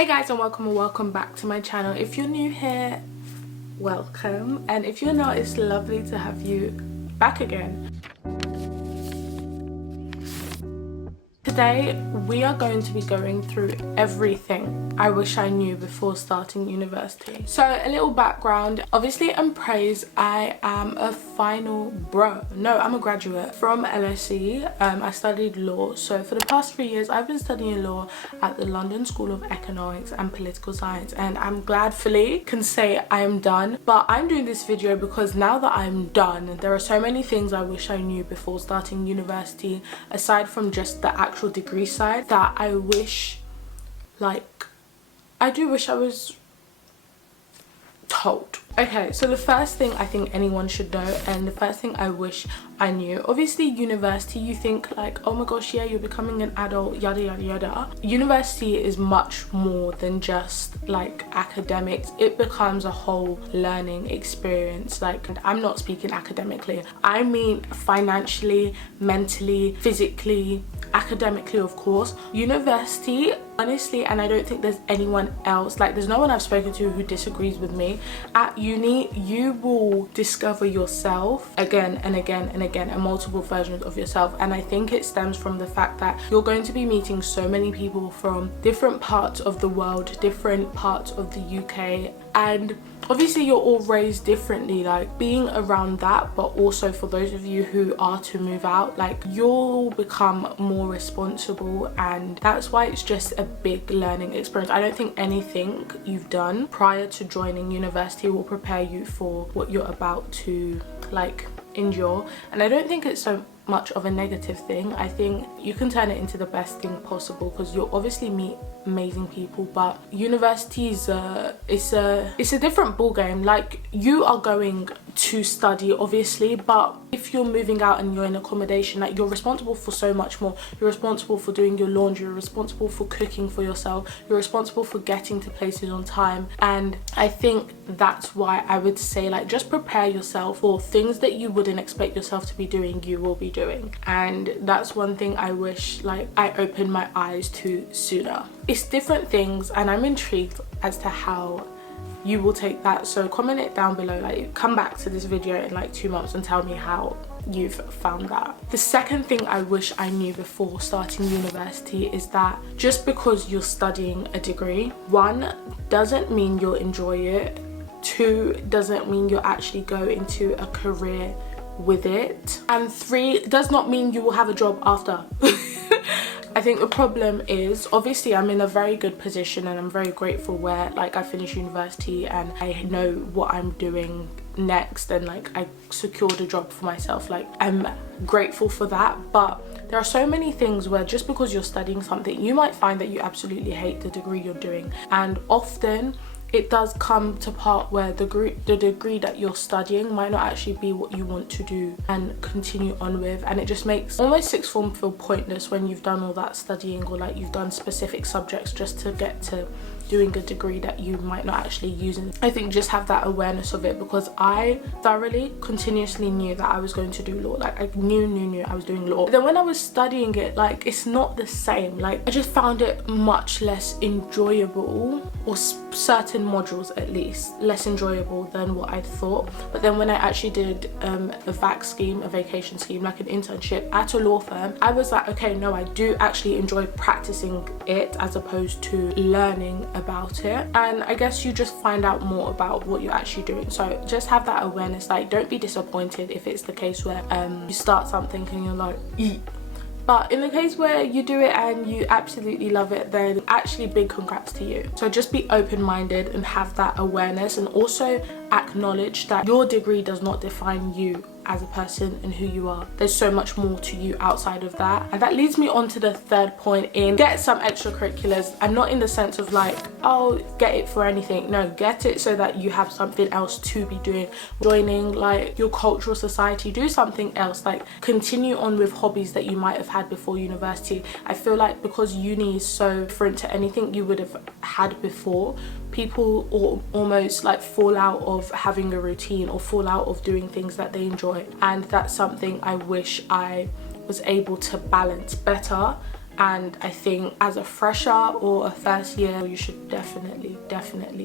Hey guys, and welcome back to my channel. If you're new here, welcome, and if you're not, it's lovely to have you back again. Today we are going to be going through everything I wish I knew before starting university. So a little background, obviously in praise, I am a I'm a graduate from LSE. I studied law, so for the past 3 years I've been studying law at the London School of Economics and Political Science, and I'm gladfully can say I am done. But I'm doing this video because now that I'm done, there are so many things I wish I knew before starting university, aside from just the actual degree side, that I wish, I do wish I was told. Okay, so the first thing I think anyone should know, and the first thing I wish I knew, obviously university, you think like, oh my gosh, yeah, you're becoming an adult, yada yada yada. University is much more than just like academics. It becomes a whole learning experience. Like, I'm not speaking academically, I mean financially, mentally, physically, academically, of course. University, honestly, and I don't think there's anyone else, like there's no one I've spoken to who disagrees with me, at uni you will discover yourself again and again and again, and multiple versions of yourself. And I think it stems from the fact that you're going to be meeting so many people from different parts of the world, different parts of the UK, and obviously you're all raised differently, like being around that. But also for those of you who are to move out, like you'll become more responsible, and that's why it's just a big learning experience. I don't think anything you've done prior to joining university will prepare you for what you're about to like endure. And I don't think it's so much of a negative thing. I think you can turn it into the best thing possible, because you'll obviously meet amazing people. But university is it's a different ball game. Like, you are going to study obviously, but if you're moving out and you're in accommodation, like you're responsible for so much more. You're responsible for doing your laundry, you're responsible for cooking for yourself, you're responsible for getting to places on time. And I think that's why I would say, like, just prepare yourself for things that you wouldn't expect yourself to be doing, you will be doing. And that's one thing I wish like I opened my eyes to sooner. It's different things, and I'm intrigued as to how you will take that. So comment it down below, like come back to this video in like 2 months and tell me how you've found that. The second thing I wish I knew before starting university is that just because you're studying a degree, 1, doesn't mean you'll enjoy it, 2, doesn't mean you'll actually go into a career with it, and 3, does not mean you will have a job after. I think the problem is, obviously I'm in a very good position and I'm very grateful where like I finished university and I know what I'm doing next, and like I secured a job for myself. Like, I'm grateful for that. But there are so many things where just because you're studying something, you might find that you absolutely hate the degree you're doing, and often it does come to part where the degree that you're studying might not actually be what you want to do and continue on with, and it just makes almost sixth form feel pointless when you've done all that studying, or like you've done specific subjects just to get to doing a degree that you might not actually use. And I think just have that awareness of it, because I thoroughly continuously knew that I was going to do law. Like, I knew I was doing law, but then when I was studying it, like it's not the same. Like, I just found it much less enjoyable, or certain modules at least less enjoyable than what I thought. But then when I actually did a vacation scheme, like an internship at a law firm, I was like, okay, no, I do actually enjoy practicing it as opposed to learning about it. And I guess you just find out more about what you're actually doing. So just have that awareness. Like, don't be disappointed if it's the case where you start something and you're like, eat. But in the case where you do it and you absolutely love it, then actually big congrats to you. So just be open-minded and have that awareness, and also acknowledge that your degree does not define you as a person and who you are. There's so much more to you outside of that. And that leads me on to the third point, in get some extracurriculars. And not in the sense of like, oh, get it for anything. No, get it so that you have something else to be doing. Joining like your cultural society, do something else, like continue on with hobbies that you might have had before university. I feel like because uni is so different to anything you would have had before, people almost like fall out of having a routine or fall out of doing things that they enjoy. And that's something I wish I was able to balance better and I think as a fresher or a first year, you should definitely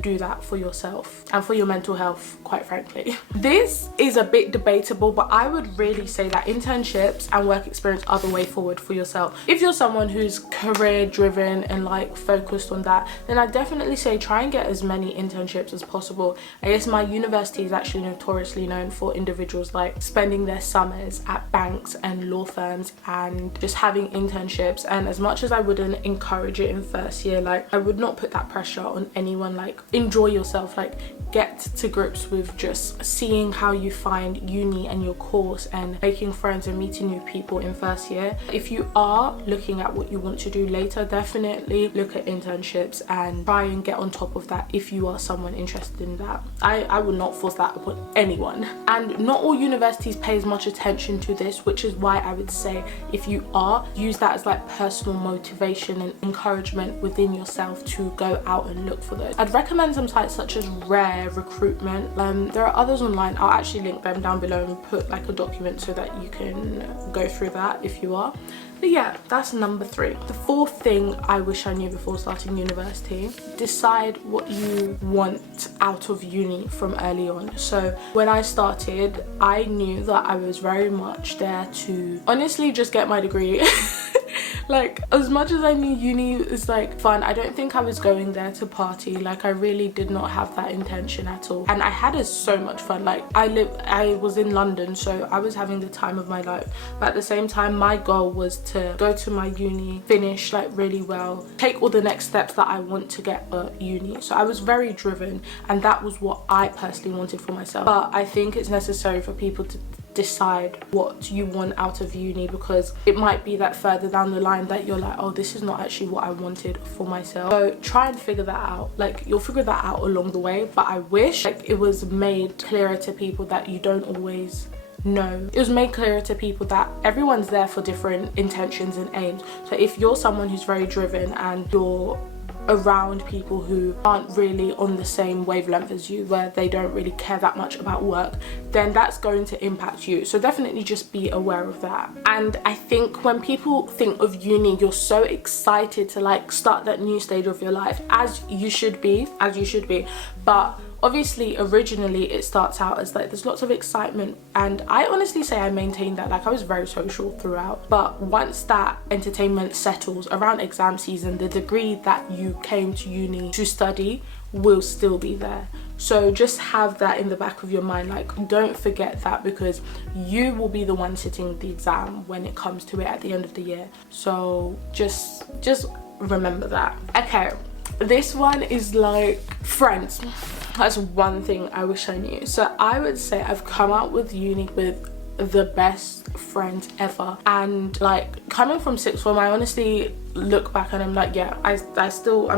do that for yourself and for your mental health, quite frankly. This is a bit debatable, but I would really say that internships and work experience are the way forward for yourself. If you're someone who's career driven and like focused on that, then I definitely say try and get as many internships as possible. I guess my university is actually notoriously known for individuals like spending their summers at banks and law firms and just having internships. And as much as I wouldn't encourage it in first year, like I would not put that pressure on anyone. Like enjoy yourself, like get to grips with just seeing how you find uni and your course and making friends and meeting new people in first year. If you are looking at what you want to do later, definitely look at internships and try and get on top of that if you are someone interested in that. I would not force that upon anyone, and not all universities pay as much attention to this, which is why I would say if you are, use that as like personal motivation and encouragement within yourself to go out and look for those. I'd recommend some sites such as Rare Recruitment. There are others online. I'll actually link them down below and put like a document so that you can go through that if you are. But yeah, that's number 3. The 4th thing I wish I knew before starting university: decide what you want out of uni from early on. So when I started, I knew that I was very much there to honestly just get my degree. Like as much as I knew uni is like fun, I don't think I was going there to party. Like I really did not have that intention at all, and I had so much fun. Like I was in London, so I was having the time of my life, but at the same time my goal was to go to my uni, finish like really well, take all the next steps that I want to get at uni. So I was very driven, and that was what I personally wanted for myself. But I think it's necessary for people to decide what you want out of uni, because it might be that further down the line that you're like, oh, this is not actually what I wanted for myself. So try and figure that out. Like you'll figure that out along the way, but I wish like it was made clearer to people that you don't always know. It was made clearer to people that everyone's there for different intentions and aims. So if you're someone who's very driven and you're around people who aren't really on the same wavelength as you, where they don't really care that much about work, then that's going to impact you. So definitely just be aware of that. And I think when people think of uni, you're so excited to like start that new stage of your life, as you should be, but obviously originally it starts out as like there's lots of excitement, and I honestly say I maintained that. Like I was very social throughout, but once that entertainment settles around exam season, the degree that you came to uni to study will still be there. So just have that in the back of your mind. Like don't forget that, because you will be the one sitting the exam when it comes to it at the end of the year. So just remember that. Okay, this one is like friends. That's one thing I wish I knew. So I would say I've come out with uni with the best friends ever, and like coming from sixth form, I honestly look back and I'm like, yeah, I'm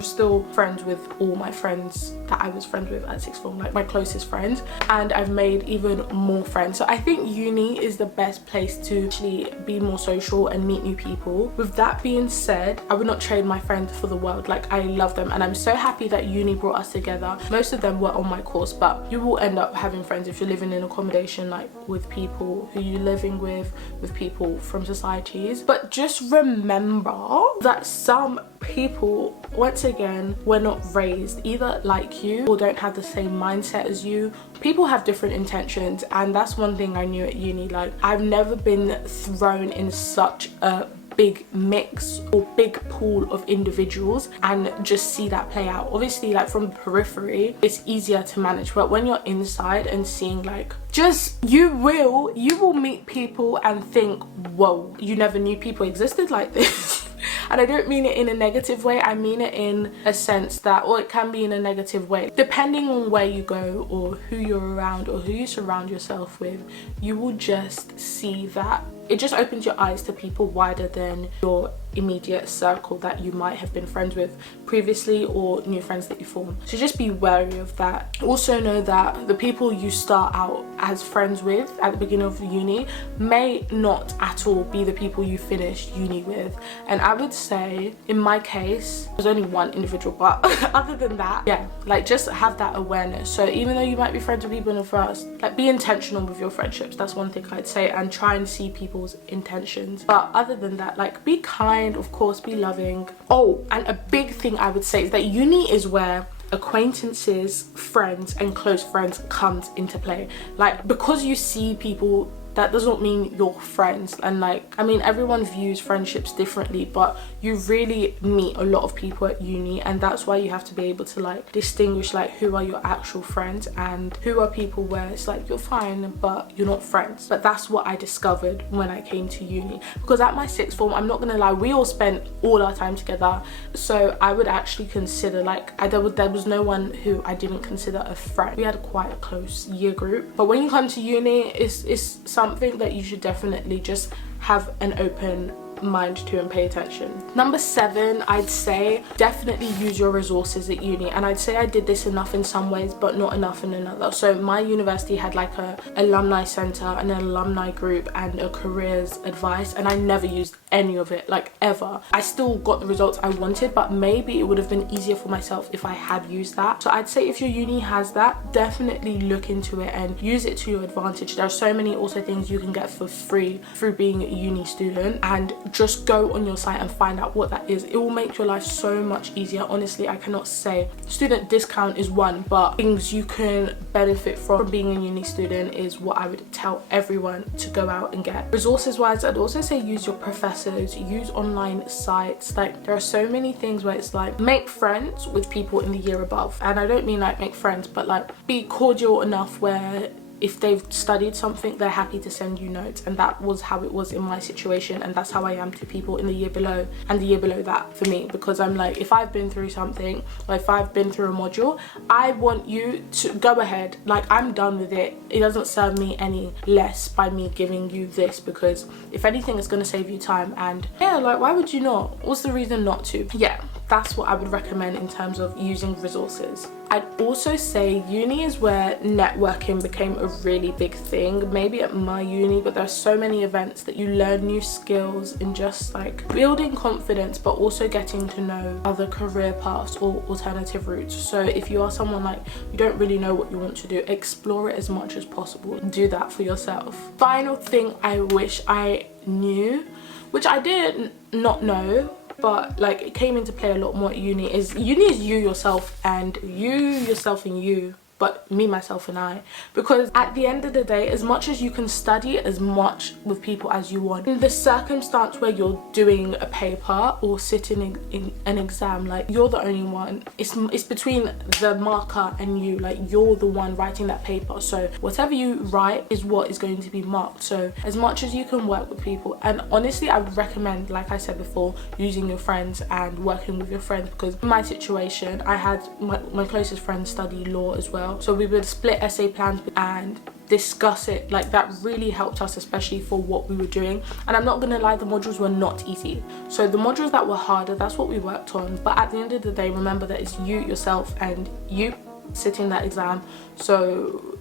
still friends with all my friends that I was friends with at sixth form, like my closest friends, and I've made even more friends. So I think uni is the best place to actually be more social and meet new people. With that being said, I would not trade my friends for the world. Like I love them, and I'm so happy that uni brought us together. Most of them were on my course, but you will end up having friends if you're living in accommodation, like with people who you're living with people from societies. But just remember that some people, once again, were not raised either like you or don't have the same mindset as you. People have different intentions, and that's one thing I knew at uni. Like I've never been thrown in such a big mix or big pool of individuals and just see that play out. Obviously, like from the periphery it's easier to manage, but when you're inside and seeing, like, just you will meet people and think, whoa, you never knew people existed like this. And I don't mean it in a negative way, I mean it in a sense that, or it can be in a negative way, depending on where you go or who you're around or who you surround yourself with, you will just see that it just opens your eyes to people wider than your immediate circle that you might have been friends with previously or new friends that you form. So just be wary of that. Also know that the people you start out as friends with at the beginning of uni may not at all be the people you finish uni with. And I would say in my case there's only one individual, but other than that, yeah, like just have that awareness. So even though you might be friends with people in the first, like be intentional with your friendships. That's one thing I'd say, and try and see people's intentions. But other than that, like be kind, of course, be loving. Oh, and a big thing I would say is that uni is where acquaintances, friends and close friends comes into play. Like, because you see people, that doesn't mean you're friends. And like, I mean, everyone views friendships differently, but you really meet a lot of people at uni, and that's why you have to be able to like distinguish like who are your actual friends and who are people where it's like you're fine but you're not friends. But that's what I discovered when I came to uni, because at my sixth form, I'm not gonna lie, we all spent all our time together. So I would actually consider like there was no one who I didn't consider a friend. We had quite a close year group. But when you come to uni, it's something that you should definitely just have an open mind to and pay attention. Number 7, I'd say definitely use your resources at uni, and I'd say I did this enough in some ways but not enough in another. So my university had like a alumni center, an alumni group and a careers advice, and I never used any of it, like ever. I still got the results I wanted, but maybe it would have been easier for myself if I had used that. So I'd say if your uni has that, definitely look into it and use it to your advantage. There are so many also things you can get for free through being a uni student, and just go on your site and find out what that is. It will make your life so much easier. Honestly, I cannot say. Student discount is one, but things you can benefit from being a uni student is what I would tell everyone to go out and get. Resources wise, I'd also say use your professors, use online sites. Like, there are so many things where it's like make friends with people in the year above, and I don't mean like make friends, but like be cordial enough where if they've studied something, they're happy to send you notes. And that was how it was in my situation, and that's how I am to people in the year below and the year below that for me, because I'm like, if I've been through something, or if I've been through a module, I want you to go ahead. Like, I'm done with it. It doesn't serve me any less by me giving you this, because if anything, it's going to save you time. And yeah, like, why would you not? What's the reason not to? Yeah, that's what I would recommend in terms of using resources. I'd also say uni is where networking became a really big thing, maybe at my uni, but there's so many events that you learn new skills and just like building confidence, but also getting to know other career paths or alternative routes. So if you are someone like you don't really know what you want to do, explore it as much as possible. Do that for yourself. Final thing I wish I knew, which I did not know, but like it came into play a lot more at uni, is you yourself and you, but me, myself and I. Because at the end of the day, as much as you can study as much with people as you want, in the circumstance where you're doing a paper or sitting in an exam, like you're the only one. It's between the marker and you. Like, you're the one writing that paper, so whatever you write is what is going to be marked. So as much as you can work with people, and honestly I would recommend, like I said before, using your friends and working with your friends, because in my situation I had my closest friend study law as well. So we would split essay plans and discuss it. Like, that really helped us, especially for what we were doing. And I'm not gonna lie, the modules were not easy. So the modules that were harder, that's what we worked on. But at the end of the day, remember that it's you, yourself and you sitting that exam. So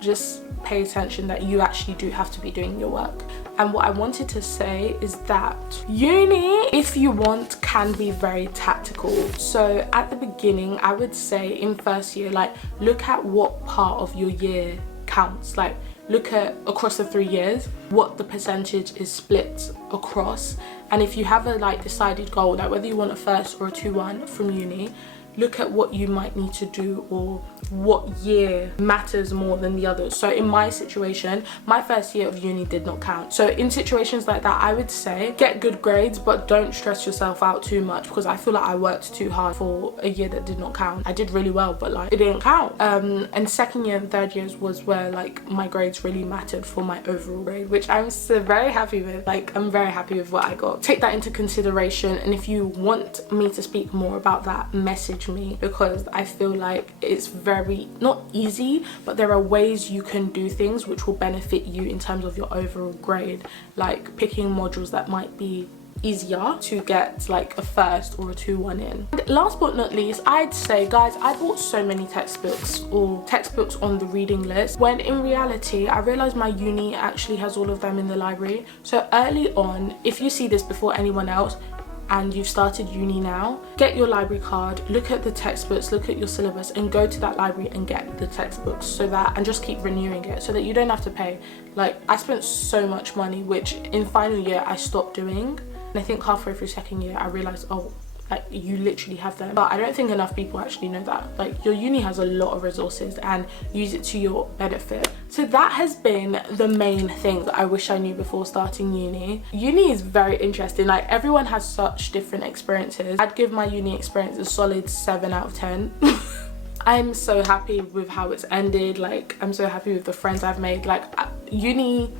just pay attention that you actually do have to be doing your work. And what I wanted to say is that uni, if you want, can be very tactical. So at the beginning, I would say in first year, like, look at what part of your year counts. Like, look at across the 3 years what the percentage is split across. And if you have a like decided goal, like whether you want a first or a 2-1 from uni, look at what you might need to do or what year matters more than the others. So in my situation, my first year of uni did not count. So in situations like that, I would say get good grades, but don't stress yourself out too much, because I feel like I worked too hard for a year that did not count. I did really well, but like it didn't count. And second year and third years was where like my grades really mattered for my overall grade, which I'm so very happy with. Like, I'm very happy with what I got. Take that into consideration, and if you want me to speak more about that, message me, because I feel like it's very not easy, but there are ways you can do things which will benefit you in terms of your overall grade, like picking modules that might be easier to get like a first or a 2-1 in. And last but not least, I'd say, guys, I bought so many textbooks or textbooks on the reading list, when in reality I realized my uni actually has all of them in the library. So early on, if you see this before anyone else and you've started uni now, get your library card, look at the textbooks, look at your syllabus, and go to that library and get the textbooks, so that, and just keep renewing it so that you don't have to pay. Like, I spent so much money, which in final year I stopped doing, and I think halfway through second year I realized, oh, like, you literally have them. But I don't think enough people actually know that. Like, your uni has a lot of resources, and use it to your benefit. So that has been the main thing that I wish I knew before starting uni. Uni is very interesting. Like, everyone has such different experiences. I'd give my uni experience a solid 7 out of 10. I'm so happy with how it's ended. Like, I'm so happy with the friends I've made. Like, uni,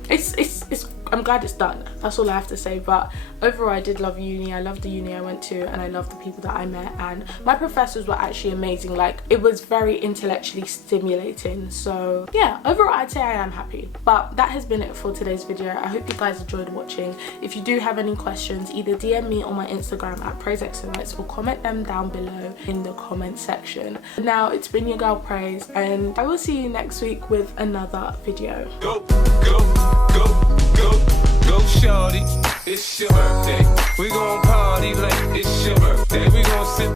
I'm glad it's done. That's all I have to say. But overall, I did love uni. I loved the uni I went to, and I loved the people that I met, and my professors were actually amazing. Like, it was very intellectually stimulating. So yeah, overall I'd say I am happy. But that has been it for today's video. I hope you guys enjoyed watching. If you do have any questions, either DM me on my Instagram at PraiseExcellence, or comment them down below in the comment section. Now, it's been your girl Praise, and I will see you next week with another video. Go, go, go, go, go, shorty. It's your birthday. We gon' party like it's your birthday. We gon' sip